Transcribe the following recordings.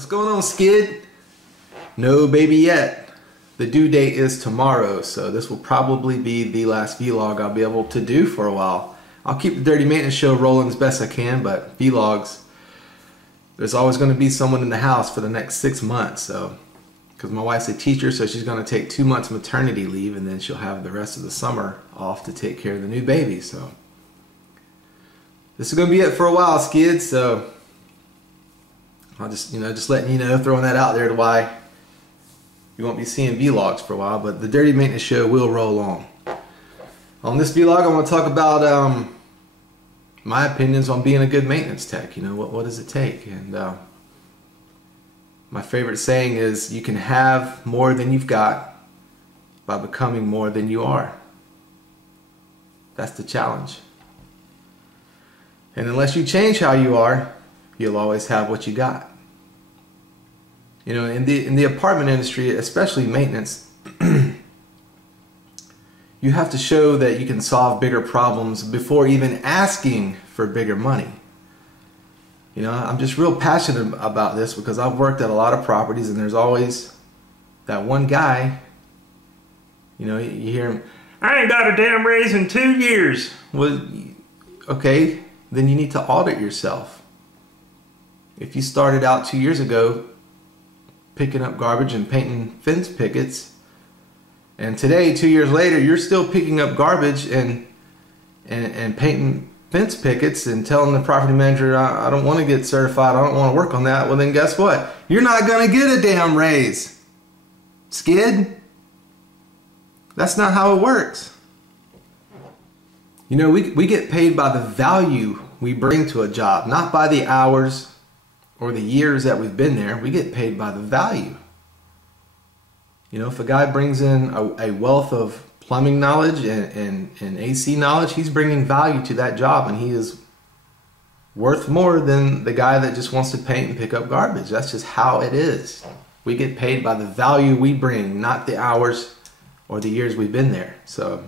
What's going on, Skid? No baby yet. The due date is tomorrow, so this will probably be the last vlog I'll be able to do for a while. I'll keep the Dirty Maintenance Show rolling as best I can, but vlogs, there's always going to be someone in the house for the next 6 months. So, because my wife's a teacher, so she's going to take 2 months maternity leave, and then she'll have the rest of the summer off to take care of the new baby. So this is going to be it for a while, Skid. So I'll just letting you know, throwing that out there to why you won't be seeing vlogs for a while, but the Dirty Maintenance Show will roll on. On this vlog, I want to talk about my opinions on being a good maintenance tech. You know, what does it take? And my favorite saying is, you can have more than you've got by becoming more than you are. That's the challenge. And unless you change how you are, you'll always have what you got. You know, in the apartment industry, especially maintenance, you have to show that you can solve bigger problems before even asking for bigger money. You know, I'm just real passionate about this because I've worked at a lot of properties, and there's always that one guy, you know, you hear him, "I ain't got a damn raise in 2 years." Well, okay, then you need to audit yourself. If you started out 2 years ago picking up garbage and painting fence pickets, and today, 2 years later, you're still picking up garbage and painting fence pickets and telling the property manager, I don't want to get certified, I don't want to work on that, well then guess what? You're not going to get a damn raise, Skid. That's not how it works. You know, we get paid by the value we bring to a job, not by the hours or the years that we've been there. We get paid by the value. You know, if a guy brings in a wealth of plumbing knowledge and AC knowledge, he's bringing value to that job, and he is worth more than the guy that just wants to paint and pick up garbage. That's just how it is. We get paid by the value we bring, not the hours or the years we've been there. So,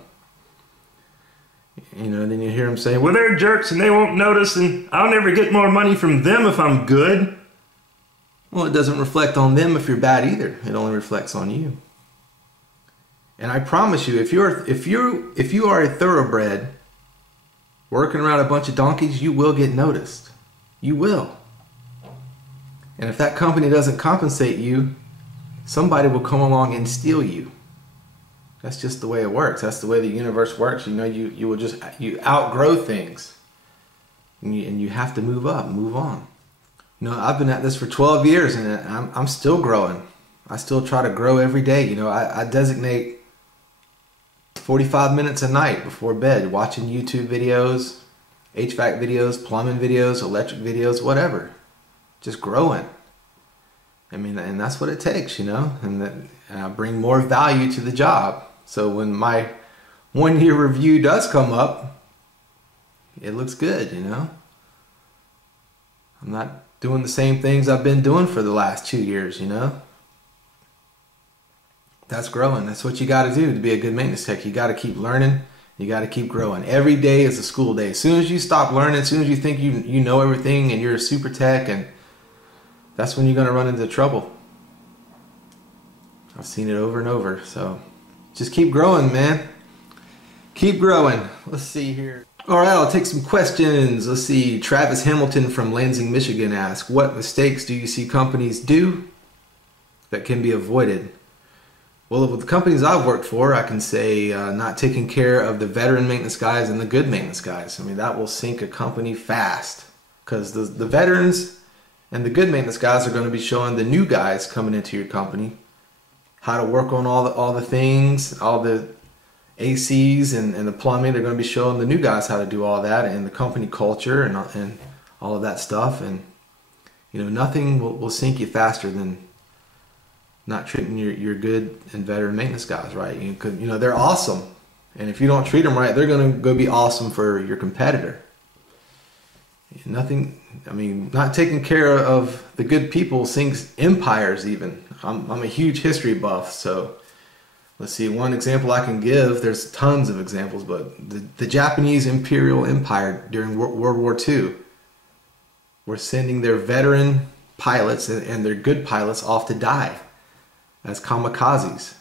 you know, then you hear him say, well, they're jerks and they won't notice, and I'll never get more money from them if I'm good. Well, it doesn't reflect on them if you're bad either. It only reflects on you. And I promise you, if you are a thoroughbred working around a bunch of donkeys, you will get noticed. You will. And if that company doesn't compensate you, somebody will come along and steal you. That's just the way it works. That's the way the universe works. You know, you outgrow things, and you have to move up, move on. You know, I've been at this for 12 years, and I'm still growing. I still try to grow every day. You know, I designate 45 minutes a night before bed watching YouTube videos, HVAC videos, plumbing videos, electric videos, whatever. Just growing. I mean, and that's what it takes, you know, and I bring more value to the job. So when my 1 year review does come up, it looks good, you know. I'm not doing the same things I've been doing for the last 2 years, you know. That's growing. That's what you got to do to be a good maintenance tech. You got to keep learning. You got to keep growing. Every day is a school day. As soon as you stop learning, as soon as you think you know everything and you're a super tech, and that's when you're going to run into trouble. I've seen it over and over. So just keep growing, man. Keep growing. Let's see here. All right, I'll take some questions. Let's see. Travis Hamilton from Lansing, Michigan asks, what mistakes do you see companies do that can be avoided? Well, with the companies I've worked for, I can say not taking care of the veteran maintenance guys and the good maintenance guys. I mean, that will sink a company fast, because the veterans and the good maintenance guys are going to be showing the new guys coming into your company how to work on all the things, all the ACs and the plumbing. They're going to be showing the new guys how to do all that, and the company culture and all of that stuff. And you know, nothing will sink you faster than not treating your good and veteran maintenance guys right. You know, they're awesome, and if you don't treat them right, they're going to go be awesome for your competitor. Nothing. I mean, not taking care of the good people sinks empires even. I'm a huge history buff, so let's see, one example I can give, there's tons of examples, but the Japanese Imperial Empire during World War II were sending their veteran pilots, and they're good pilots, off to die as kamikazes.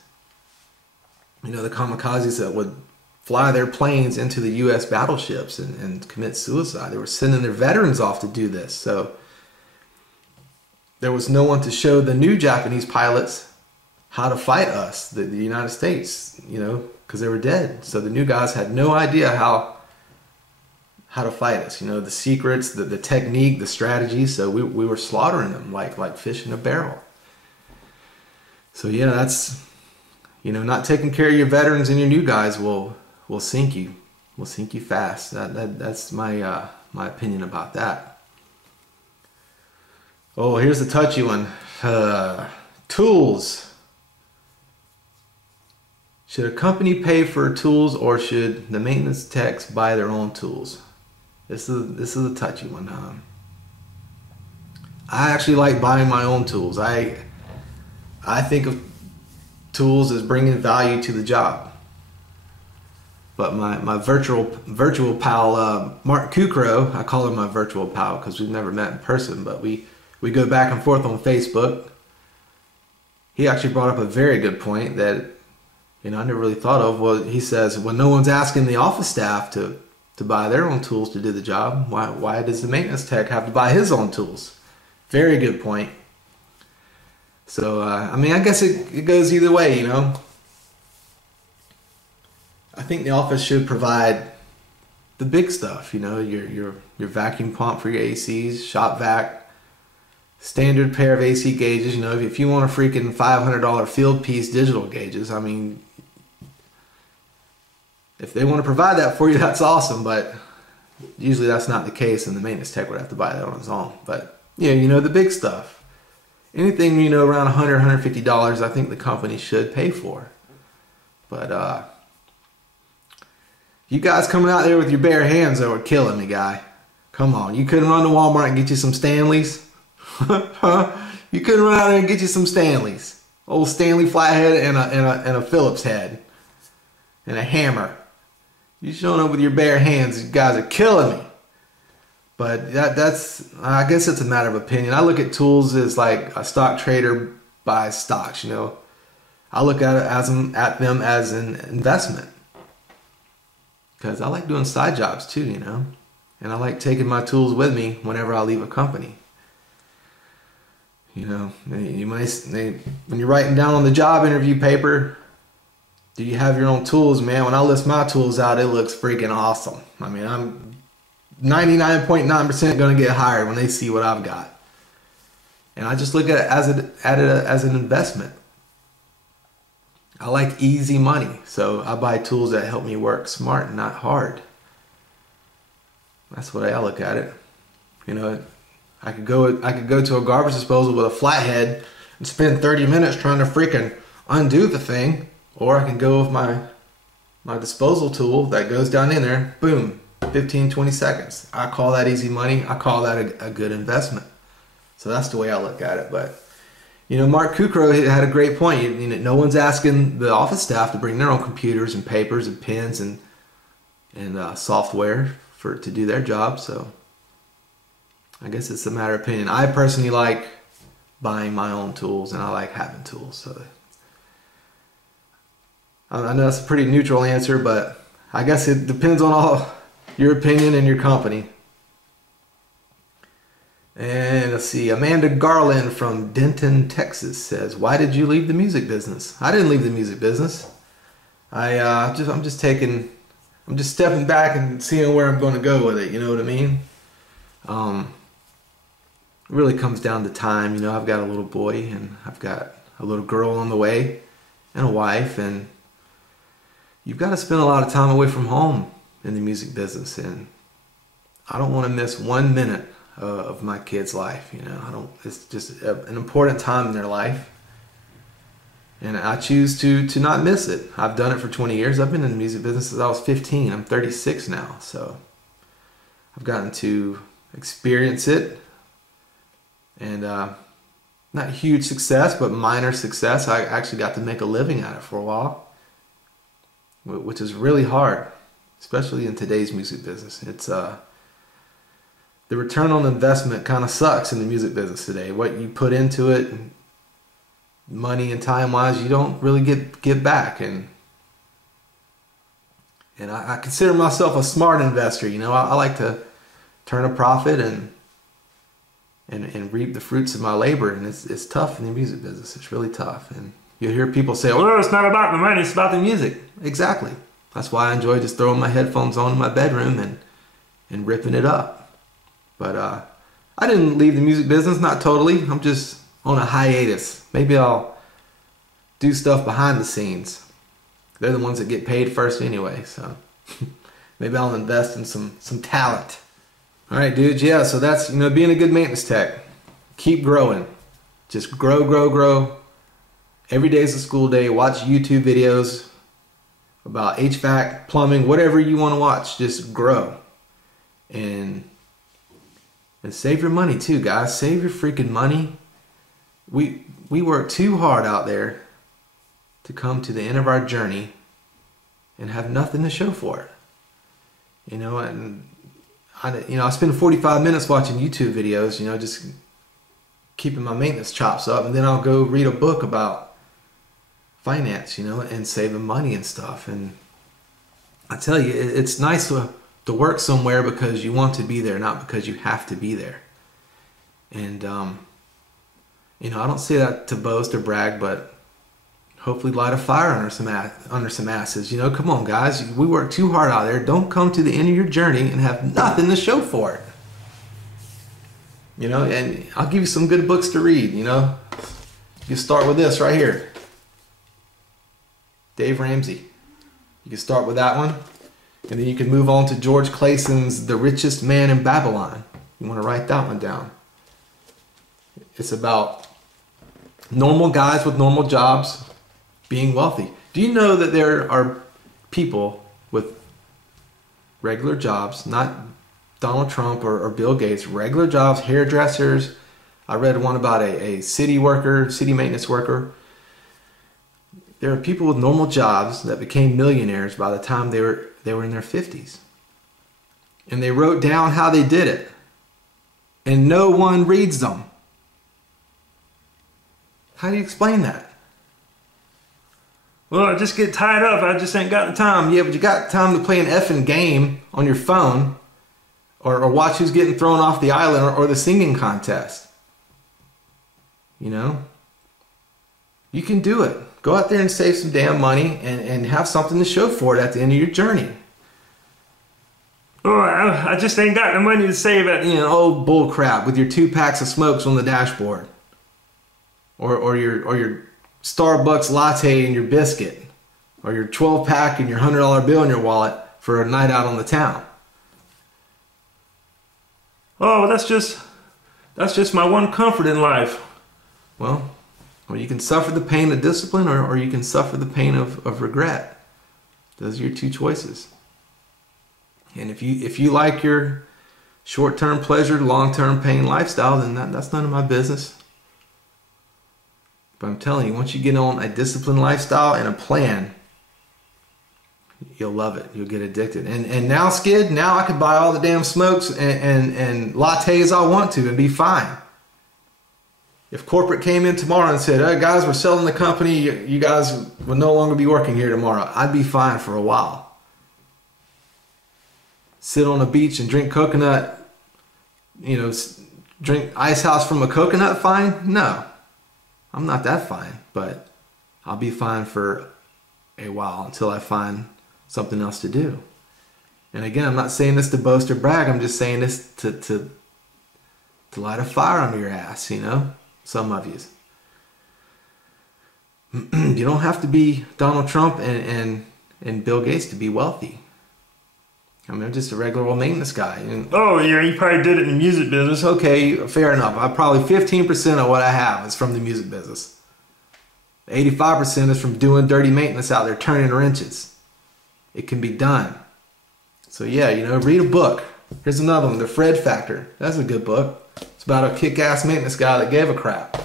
You know, the kamikazes that would fly their planes into the U.S. battleships and commit suicide. They were sending their veterans off to do this. So there was no one to show the new Japanese pilots how to fight us, the United States, you know, because they were dead. So the new guys had no idea how to fight us, you know, the secrets, the technique, the strategy. So we were slaughtering them like fish in a barrel. So yeah, that's, you know, not taking care of your veterans and your new guys will sink you. Will sink you fast. That's my my opinion about that. Oh, here's a touchy one. Tools. Should a company pay for tools, or should the maintenance techs buy their own tools? This is a touchy one. I actually like buying my own tools. I think of tools as bringing value to the job. But my virtual pal, Mark Kukro, I call him my virtual pal because we've never met in person, but we go back and forth on Facebook. He actually brought up a very good point that, you know, I never really thought of. Well, he says, when no one's asking the office staff to buy their own tools to do the job, why does the maintenance tech have to buy his own tools? Very good point. So, I mean, I guess it goes either way, you know. I think the office should provide the big stuff, you know, your vacuum pump for your ACs, shop vac, standard pair of AC gauges. You know, if you want a freaking $500 field piece digital gauges, I mean, if they want to provide that for you, that's awesome. But usually that's not the case, and the maintenance tech would have to buy that on his own. But yeah, you know, the big stuff, anything, you know, around $100, $150, I think the company should pay for. But you guys coming out there with your bare hands, though, are killing me, guy. Come on, you couldn't run to Walmart and get you some Stanleys? Huh? You couldn't run out there and get you some Stanleys? Old Stanley flathead and a Phillips head and a hammer. You showing up with your bare hands, you guys are killing me. But that's, I guess it's a matter of opinion. I look at tools as like a stock trader buys stocks, you know. I look at them as an investment. Because I like doing side jobs too, you know. And I like taking my tools with me whenever I leave a company. You know, when you're writing down on the job interview paper, do you have your own tools, man? When I list my tools out, it looks freaking awesome. I mean, I'm 99.9% going to get hired when they see what I've got. And I just look at it as an investment. I like easy money, so I buy tools that help me work smart, not hard. That's the way I look at it. You know, I could go to a garbage disposal with a flathead and spend 30 minutes trying to freaking undo the thing, or I can go with my disposal tool that goes down in there, boom, 15, 20 seconds. I call that easy money. I call that a good investment. So that's the way I look at it. But you know, Mark Kukro had a great point. You know, no one's asking the office staff to bring their own computers and papers and pens and software to do their job. So I guess it's a matter of opinion. I personally like buying my own tools, and I like having tools. So I know that's a pretty neutral answer, but I guess it depends on all your opinion and your company. And let's see, Amanda Garland from Denton, Texas says, "Why did you leave the music business?" I didn't leave the music business. I'm just stepping back and seeing where I'm going to go with it. You know what I mean? It really comes down to time. You know, I've got a little boy and I've got a little girl on the way and a wife, and you've got to spend a lot of time away from home in the music business, and I don't want to miss 1 minute of my kid's life. You know, it's just an important time in their life, and I choose to not miss it. I've done it for 20 years. I've been in the music business since I was 15. I'm 36 now, so I've gotten to experience it, and not huge success, but minor success. I actually got to make a living at it for a while, which is really hard, especially in today's music business. It's the return on investment kind of sucks in the music business today. What you put into it, money and time wise, you don't really get back. And I consider myself a smart investor. You know, I like to turn a profit and reap the fruits of my labor. And it's tough in the music business. It's really tough. And you'll hear people say, "Oh, it's not about the money, it's about the music." Exactly. That's why I enjoy just throwing my headphones on in my bedroom and ripping it up. But I didn't leave the music business, not totally. I'm just on a hiatus. Maybe I'll do stuff behind the scenes. They're the ones that get paid first anyway, so maybe I'll invest in some talent. All right, dudes, yeah, so that's, you know, being a good maintenance tech. Keep growing. Just grow, grow, grow. Every day is a school day. Watch YouTube videos about HVAC, plumbing, whatever you want to watch. Just grow. And save your money too, guys. Save your freaking money. We work too hard out there to come to the end of our journey and have nothing to show for it. You know, and I spend 45 minutes watching YouTube videos, you know, just keeping my maintenance chops up, and then I'll go read a book about finance, you know, and saving money and stuff. And I tell you, it's nice to work somewhere because you want to be there, not because you have to be there. And you know, I don't say that to boast or brag, but hopefully light a fire under some asses. You know, come on, guys. We work too hard out there. Don't come to the end of your journey and have nothing to show for it. You know, and I'll give you some good books to read, you know. You start with this right here. Dave Ramsey. You can start with that one. And then you can move on to George Clayson's The Richest Man in Babylon. You want to write that one down. It's about normal guys with normal jobs being wealthy. Do you know that there are people with regular jobs, not Donald Trump or Bill Gates, regular jobs, hairdressers? I read one about a city worker, city maintenance worker. There are people with normal jobs that became millionaires by the time they were in their 50s. And they wrote down how they did it. And no one reads them. How do you explain that? Well, I just get tied up. I just ain't got the time. Yeah, but you got time to play an effing game on your phone or watch who's getting thrown off the island or the singing contest. You know? You can do it. Go out there and save some damn money and have something to show for it at the end of your journey. Oh, I just ain't got the money to save it. You know, oh, bull crap, with your 2 packs of smokes on the dashboard. Or your Starbucks latte and your biscuit, or your 12 pack and your $100 bill in your wallet for a night out on the town. Oh, that's just my one comfort in life. Well, you can suffer the pain of discipline, or you can suffer the pain of regret. Those are your 2 choices. And if you like your short-term pleasure, long-term pain lifestyle, then that's none of my business. But I'm telling you, once you get on a disciplined lifestyle and a plan, you'll love it. You'll get addicted. And now, Skid, now I can buy all the damn smokes and lattes I want to and be fine. If corporate came in tomorrow and said, "Hey guys, we're selling the company, you guys will no longer be working here tomorrow," I'd be fine for a while. Sit on a beach and drink coconut, you know, drink Ice House from a coconut fine? No. I'm not that fine, but I'll be fine for a while until I find something else to do. And again, I'm not saying this to boast or brag. I'm just saying this to light a fire under your ass, you know? Some of you. You don't have to be Donald Trump and Bill Gates to be wealthy. I mean, I'm just a regular old maintenance guy. And, oh, yeah, you probably did it in the music business. Okay, fair enough. Probably 15% of what I have is from the music business. 85% is from doing dirty maintenance out there, turning wrenches. It can be done. So yeah, you know, read a book. Here's another one, The Fred Factor. That's a good book. It's about a kick-ass maintenance guy that gave a crap.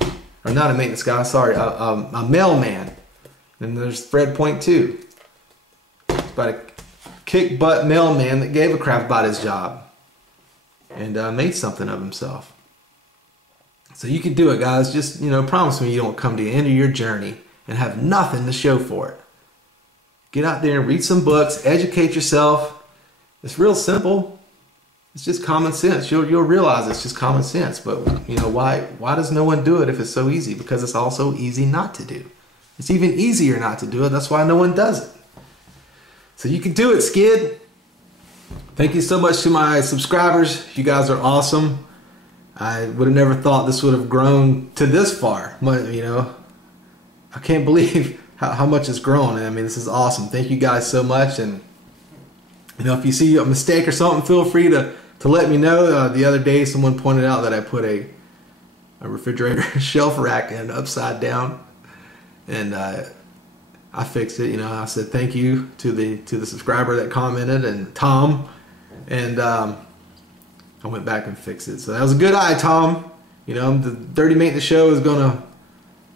Or not a maintenance guy, sorry, a mailman. And there's Fred Point 2. It's about a kick-butt mailman that gave a crap about his job. and made something of himself. So you can do it, guys. Just, promise me you don't come to the end of your journey and have nothing to show for it. Get out there and read some books, educate yourself. It's real simple. It's just common sense. You'll realize it's just common sense. But why does no one do it if it's so easy? Because it's also easy not to do. It's even easier not to do it. That's why no one does it. So you can do it, Skid. Thank you so much to my subscribers. You guys are awesome. I would have never thought this would have grown to this far. I can't believe how much it's grown. I mean, this is awesome. Thank you guys so much. And if you see a mistake or something, feel free to let me know. The other day, someone pointed out that I put a refrigerator shelf rack in upside down, and I fixed it. I said thank you to the subscriber that commented, and Tom, and I went back and fixed it. So that was a good eye, Tom. The Dirty Maintenance Show is gonna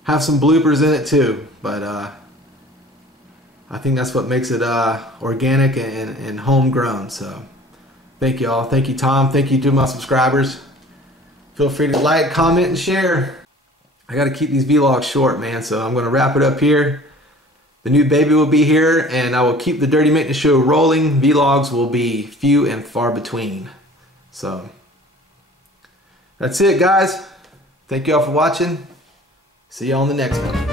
have some bloopers in it too, but I think that's what makes it organic and homegrown. So thank you all. Thank you, Tom. Thank you to my subscribers. Feel free to like, comment, and share. I got to keep these vlogs short, man, so I'm going to wrap it up here. The new baby will be here, and I will keep the Dirty Maintenance Show rolling. Vlogs will be few and far between. So that's it, guys. Thank you all for watching. See you all on the next one.